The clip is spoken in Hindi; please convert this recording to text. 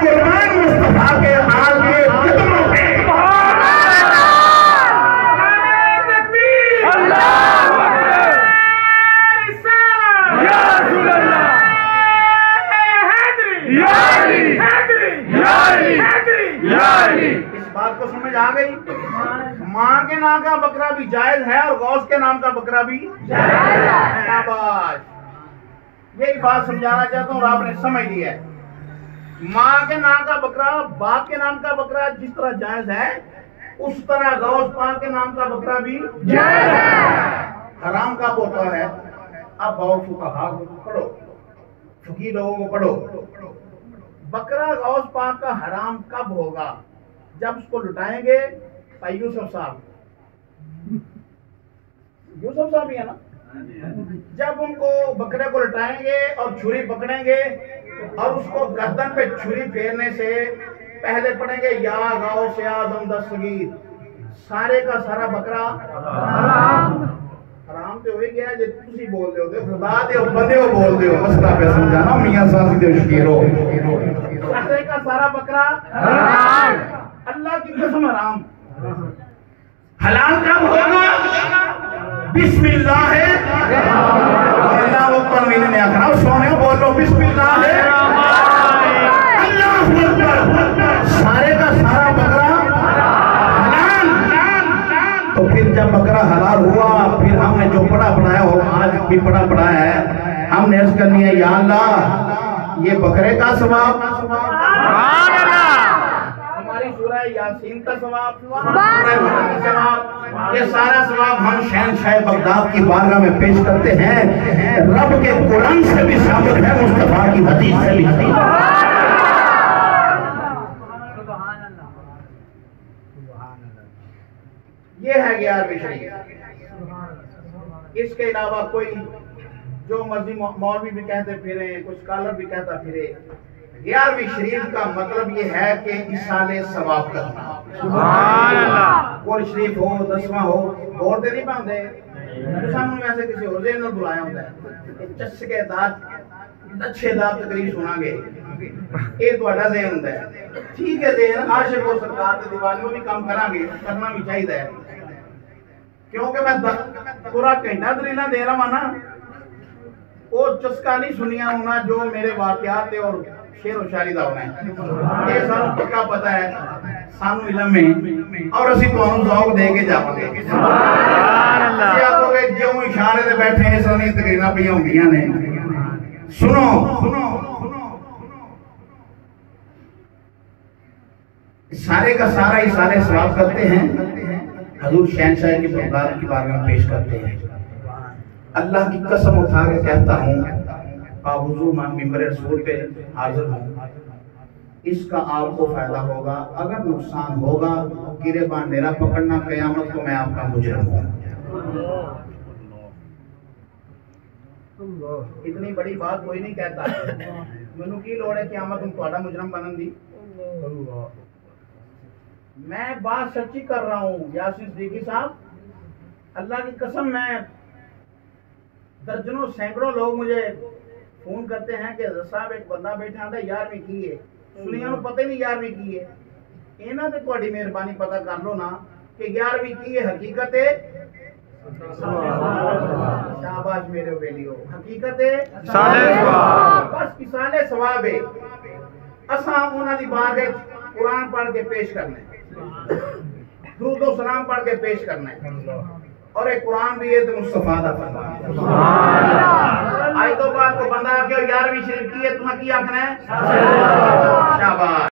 कुर्बान मुस्तफा के आल के कदमों पे। इस बात को समझ आ गई? माँ के नाम का बकरा भी जायज है और गौस के नाम का बकरा भी जायज है। शाबाश, यही बात समझाना चाहता हूँ और आपने समझ लिया है। माँ के नाम का बकरा, बाप के नाम का बकरा जिस तरह जायज है, उस तरह गौस पाक के नाम का बकरा भी जायज है। हराम कब होता है? अब बहुत फुकहा को पढ़ो, फकीर लोगों को पढ़ो। बकरा गौस पाक का हराम कब होगा? जब उसको लुटाएंगे। यूसुफ साहब ही है ना? जब उनको बकरे को लुटाएंगे और छुरी पकड़ेंगे और उसको गर्दन पे छुरी फेरने से पहले पढ़ेंगे या गौस या आज़म दस्तगीर, सारे का सारा बकरा हराम तो हो ही गया। जे तुसी बोल दे हो खुदा दे बंदे हो बोल दे हो, मसला पे समझाना मियां साहब दे शकीरो। सारे का सारा बकरा हराम, अल्लाह की कसम हराम। हलाल कब होगा? बिस्मिल्लाह है अल्लाह अकबर। मैंने नहीं आखना सोने बोल लो बिस्मिल्लाह है अल्लाह अकबर। सारे का सारा बकरा हलाल। तो फिर जब बकरा हलाल हुआ, फिर हमने जो पढ़ा पढ़ाया हो, आज भी पढ़ा पढ़ाया है, हमने अर्ज करनी है या अल्लाह ये बकरे का सवाब, हमारी सूरह यासीन का सवाब, ये सारा सवाब हम शहंशाह बगदाद की बारगाह में पेश करते हैं। रब के कुरान से भी साबित है, मुस्तफा की हदीस से भी सही। ये है 11वीं शरीयत। इसके अलावा कोई जो मर्जी मौलवी भी कहते फिरे, कुछ स्कॉलर भी कहता फिरे, 11वीं शरीयत का मतलब ये है कि इसाले सवाब करना। कोई शरीफ हो, 10वां हो, और तो नहीं पाते सामने वैसे किसी और दिन बुलाया होता है चस्के दात अच्छे दात तकरीर सुनांगे, ये ਤੁਹਾਡਾ ज़हन ਹੁੰਦਾ है। ठीक है ज़हन आशिक हो सरकार के दीवानी भी काम करांगे, करना भी चाहिए है, क्योंकि मैं पूरा घंटा दलीलां दे रहा ना, वो चस्का नहीं सुनिया होना जो मेरे वाकयात और शेर व शायरी दा होना है। ये सानू पक्का पता है, सानू इलम है और असी तुहानू ज़ौक दे के जावांगे। सुभान अल्लाह। जे आखोगे जो इशारे ते बैठे इस तरह तकरीरां पईयां होंदियां ने, सुनो सुनो सारे का सारा ही सारे सवाब करते हैं, हजूर शहंशाह की बगदाद की बारगाह में पेश करते हैं। अल्लाह की कसम उठा के कहता हूँ, बावजूद मैं मिंबर रसूल पे हाजिर हूँ, इसका आपको फायदा होगा। अगर नुकसान होगा गिरेबान मेरा पकड़ना, कयामत को मैं आपका मुजरिम हूँ। इतनी बड़ी बात कोई नहीं कहता। मैनू की लोड़ है कयामत तुम थोड़ा मुजरिम बनन दी? मैं बात सच्ची कर रहा हूँ यासीन सिद्दीकी साहब, अल्लाह की कसम। मैं दर्जनों सैकड़ों लोग मुझे फोन करते हैं कि साहब एक बंदा बैठा था 11वीं की है, सुनिया पता ही नहीं 11वीं की है। इन्हों ने थोड़ी मेहरबानी पता कर लो ना कि 11वीं की है हकीकत है। शाबाश मेरे बेलियो, हकीकत है बस इसाले सवाब है। असा उन्हां दी बारगाह कुरान पढ़ के पेश करना है, दुरूद व सलाम पढ़ के पेश करना है, और एक कुरान भी है तो मुस्तफा दा फरमान। आज तो बात को बंदा आके 11वीं शरीफ की है, तुम्हें की आखना है? शाबाश।